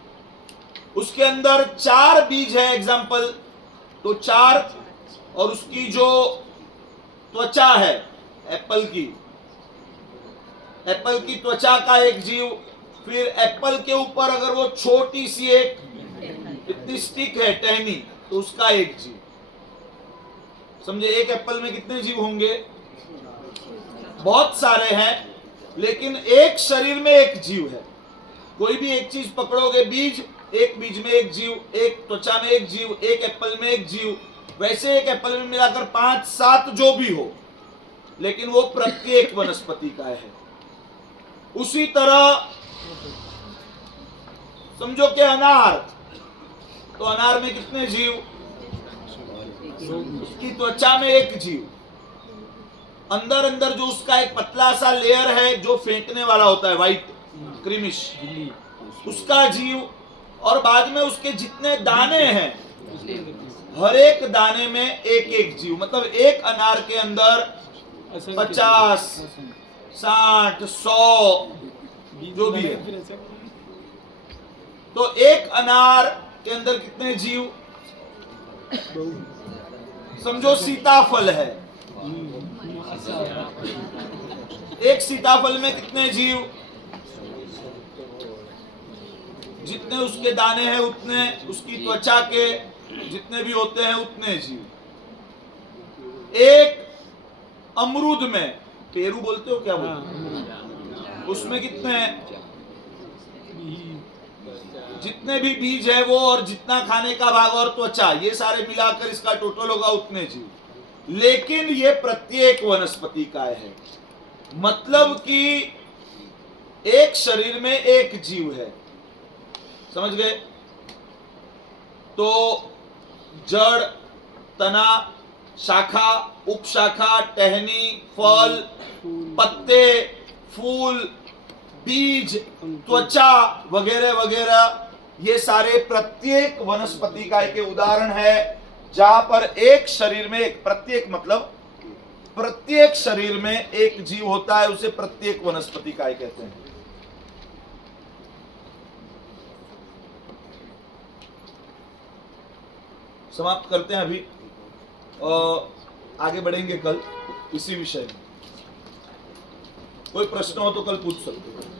उसके अंदर 4 बीज है एग्जाम्पल, तो 4। और उसकी जो त्वचा है एप्पल की त्वचा का एक जीव। फिर एप्पल के ऊपर अगर वो छोटी सी एक इतनी स्टिक है टहनी तो उसका एक जीव। समझे? एक एप्पल में कितने जीव होंगे? बहुत सारे हैं, लेकिन एक शरीर में एक जीव है। कोई भी एक चीज पकड़ोगे, बीज, एक बीज में एक जीव, एक त्वचा में एक जीव, एक एप्पल में एक जीव, वैसे एक एप्पल में मिलाकर 5-7 जो भी हो, लेकिन वो प्रत्येक वनस्पति का है। उसी तरह समझो कि अनार, तो अनार में कितने जीव? उसकी त्वचा में एक जीव, अंदर अंदर जो उसका एक पतला सा लेयर है जो फेंकने वाला होता है, व्हाइट क्रीमिश, उसका जीव, और बाद में उसके जितने दाने हैं, हर एक दाने में एक एक जीव। मतलब एक अनार के अंदर 50, 60, 100 जो भी है। तो एक अनार के अंदर कितने जीव? समझो सीताफल है, एक सीताफल में कितने जीव? जितने उसके दाने हैं उतने, उसकी त्वचा के जितने भी होते हैं उतने जीव। एक अमरूद में, पेरू बोलते हो क्या बोलते? उसमें कितने? जितने भी बीज है वो, और जितना खाने का भाग और त्वचा, ये सारे मिलाकर इसका टोटल होगा उतने जीव। लेकिन ये प्रत्येक वनस्पति का है, मतलब कि एक शरीर में एक जीव है। समझ गए? तो जड़, तना, शाखा, उपशाखा, टहनी, फल, पत्ते, फूल, बीज, त्वचा वगैरह वगैरह, ये सारे प्रत्येक वनस्पति का एक उदाहरण है, जहां पर एक शरीर में एक, प्रत्येक मतलब प्रत्येक शरीर में एक जीव होता है, उसे प्रत्येक वनस्पति काय कहते हैं। समाप्त करते हैं अभी, आगे बढ़ेंगे कल इसी विषय में। कोई प्रश्न हो तो कल पूछ सकते हो।